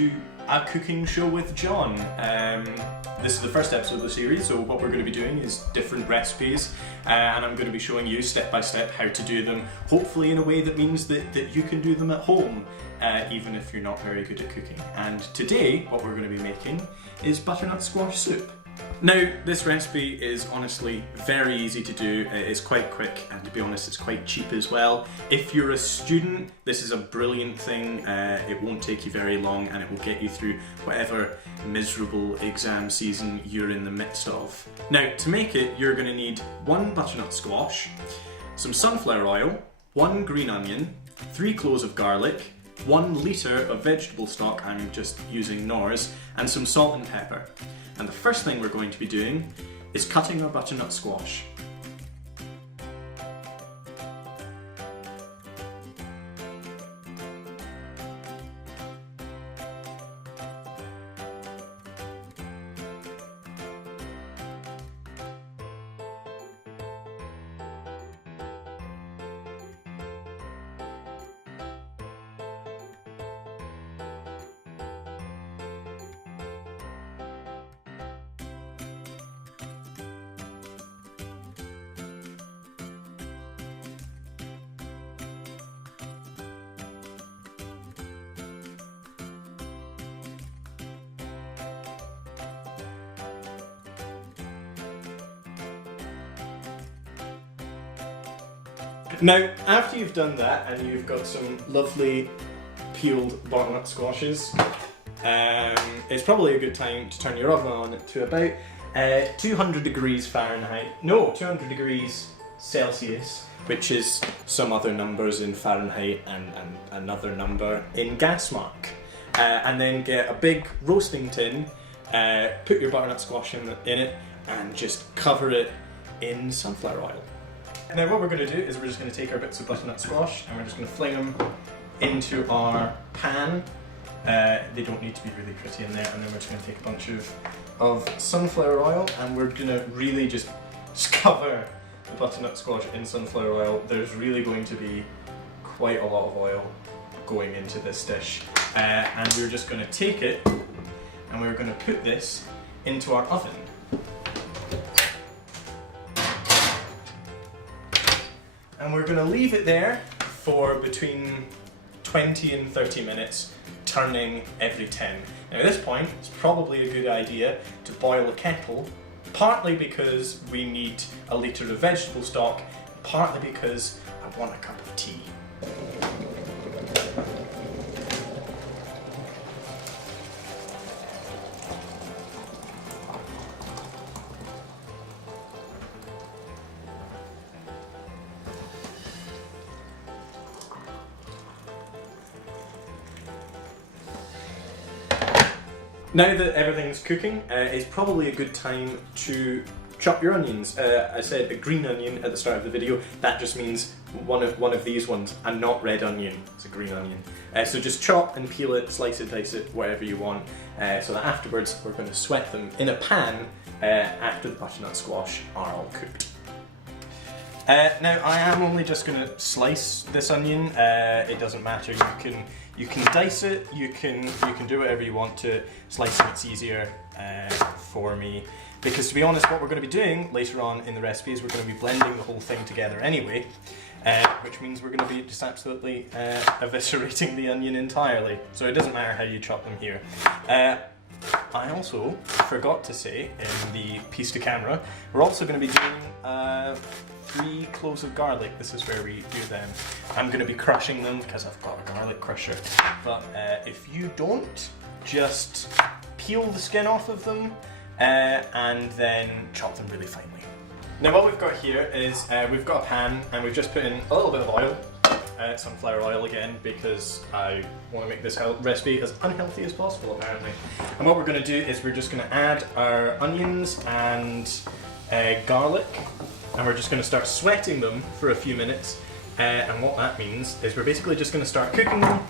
to a cooking show with John. This is the first episode of the series, so what we're going to be doing is different recipes, and I'm going to be showing you step by step how to do them, hopefully in a way that means that you can do them at home, even if you're not very good at cooking. And today, what we're going to be making is butternut squash soup. Now, this recipe is honestly very easy to do. It's quite quick, and to be honest, it's quite cheap as well. If you're a student, this is a brilliant thing. It won't take you very long, and it will get you through whatever miserable exam season you're in the midst of. Now, to make it, you're going to need 1 butternut squash, some sunflower oil, 1 green onion, 3 cloves of garlic, 1 litre of vegetable stock, I'm just using Knorr's, and some salt and pepper. And the first thing we're going to be doing is cutting our butternut squash. Now, after you've done that and you've got some lovely peeled butternut squashes, it's probably a good time to turn your oven on to about 200 degrees Fahrenheit. No, 200 degrees Celsius, which is some other numbers in Fahrenheit and another number in gas mark. And then get a big roasting tin, put your butternut squash in it, and just cover it in sunflower oil. Now what we're going to do is we're just going to take our bits of butternut squash and we're just going to fling them into our pan. They don't need to be really pretty in there, and then we're just going to take a bunch of sunflower oil and we're going to really just cover the butternut squash in sunflower oil. There's really going to be quite a lot of oil going into this dish. And we're just going to take it and we're going to put this into our oven. And we're going to leave it there for between 20 and 30 minutes, turning every 10. Now at this point, it's probably a good idea to boil a kettle, partly because we need a litre of vegetable stock, partly because I want a cup of tea. Now that everything's cooking, it's probably a good time to chop your onions. I said a green onion at the start of the video. That just means one of these ones, and not red onion. It's a green onion. So just chop and peel it, slice it, dice it, whatever you want. So that afterwards we're going to sweat them in a pan after the butternut squash are all cooked. Now I am only just going to slice this onion. It doesn't matter. You can dice it. You can do whatever you want to. Slicing it's easier for me, because to be honest, what we're going to be doing later on in the recipe is we're going to be blending the whole thing together anyway, which means we're going to be just absolutely eviscerating the onion entirely. So it doesn't matter how you chop them here. I also forgot to say in the piece to camera, we're also going to be doing 3 cloves of garlic. This is where we do them. I'm going to be crushing them because I've got a garlic crusher. But if you don't, just peel the skin off of them and then chop them really finely. Now what we've got here is we've got a pan and we've just put in a little bit of oil. Sunflower oil again, because I want to make this recipe as unhealthy as possible apparently. And what we're going to do is we're just going to add our onions and garlic, and we're just going to start sweating them for a few minutes. And what that means is we're basically just going to start cooking them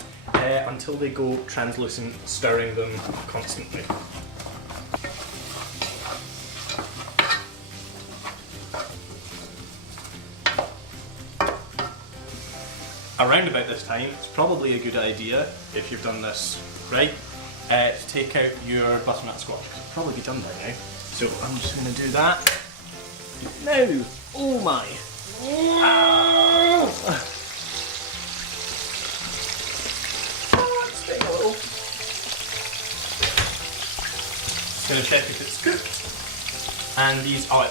until they go translucent, stirring them constantly. Around about this time, it's probably a good idea, if you've done this right, to take out your butternut squash. It'll probably be done by now. So I'm just going to do that. No! Oh my! Oh, it's getting a little. Just going to check if it's cooked. And these, oh,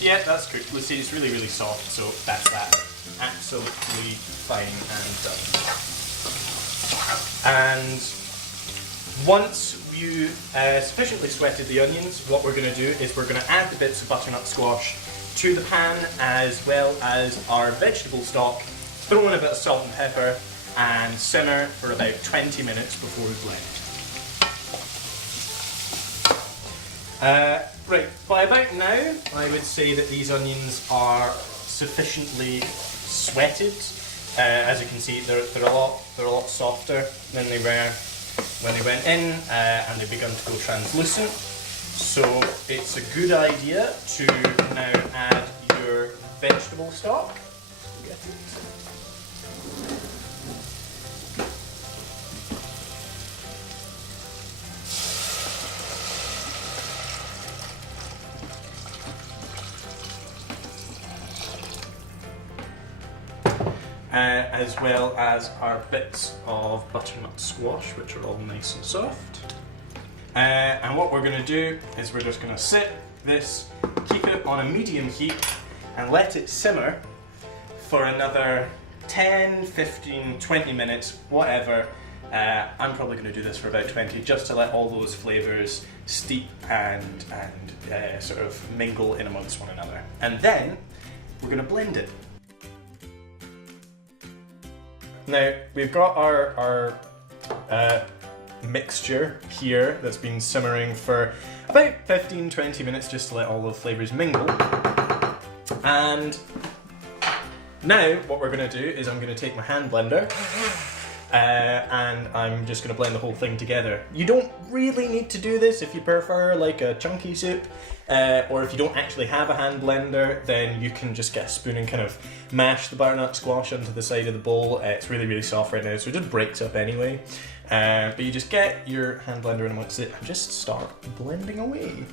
yeah, that's cooked. Let's see, it's really, really soft, so that's that. Absolutely fine and done. And once you sufficiently sweated the onions, what we're going to do is we're going to add the bits of butternut squash to the pan as well as our vegetable stock, throw in a bit of salt and pepper and simmer for about 20 minutes before we blend. Right, by about now I would say that these onions are sufficiently sweated. As you can see, they're a lot softer than they were when they went in, and they've begun to go translucent. So it's a good idea to now add your vegetable stock. Get it. As well as our bits of butternut squash, which are all nice and soft. And what we're going to do is we're just going to sit this, keep it on a medium heat and let it simmer for another 10, 15, 20 minutes, whatever. I'm probably going to do this for about 20 just to let all those flavours steep and sort of mingle in amongst one another. And then we're going to blend it. Now, we've got our mixture here that's been simmering for about 15-20 minutes just to let all the flavours mingle. And now what we're going to do is I'm going to take my hand blender and I'm just going to blend the whole thing together. You don't really need to do this if you prefer like a chunky soup, or if you don't actually have a hand blender, then you can just get a spoon and kind of mash the butternut squash onto the side of the bowl. It's really, really soft right now, so it just breaks up anyway. But you just get your hand blender in amongst it and just start blending away.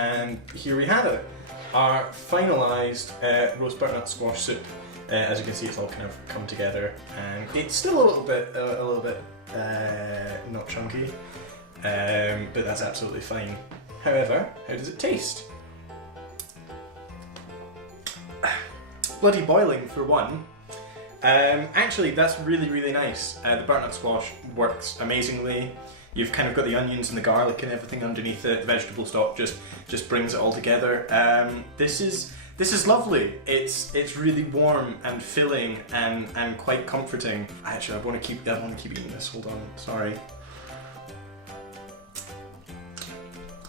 And here we have it, our finalised roast butternut squash soup. As you can see, it's all kind of come together, and it's still a little bit not chunky, but that's absolutely fine. However, how does it taste? Bloody boiling for one. Actually, that's really, really nice. The butternut squash works amazingly. You've kind of got the onions and the garlic and everything underneath it. The vegetable stock just brings it all together. This is lovely. It's really warm and filling and quite comforting. Actually, I want to keep eating this. Hold on, sorry.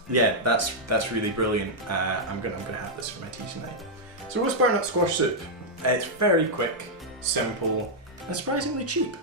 Yeah, that's really brilliant. I'm gonna have this for my tea tonight. So roast butternut squash soup. It's very quick, simple, and surprisingly cheap.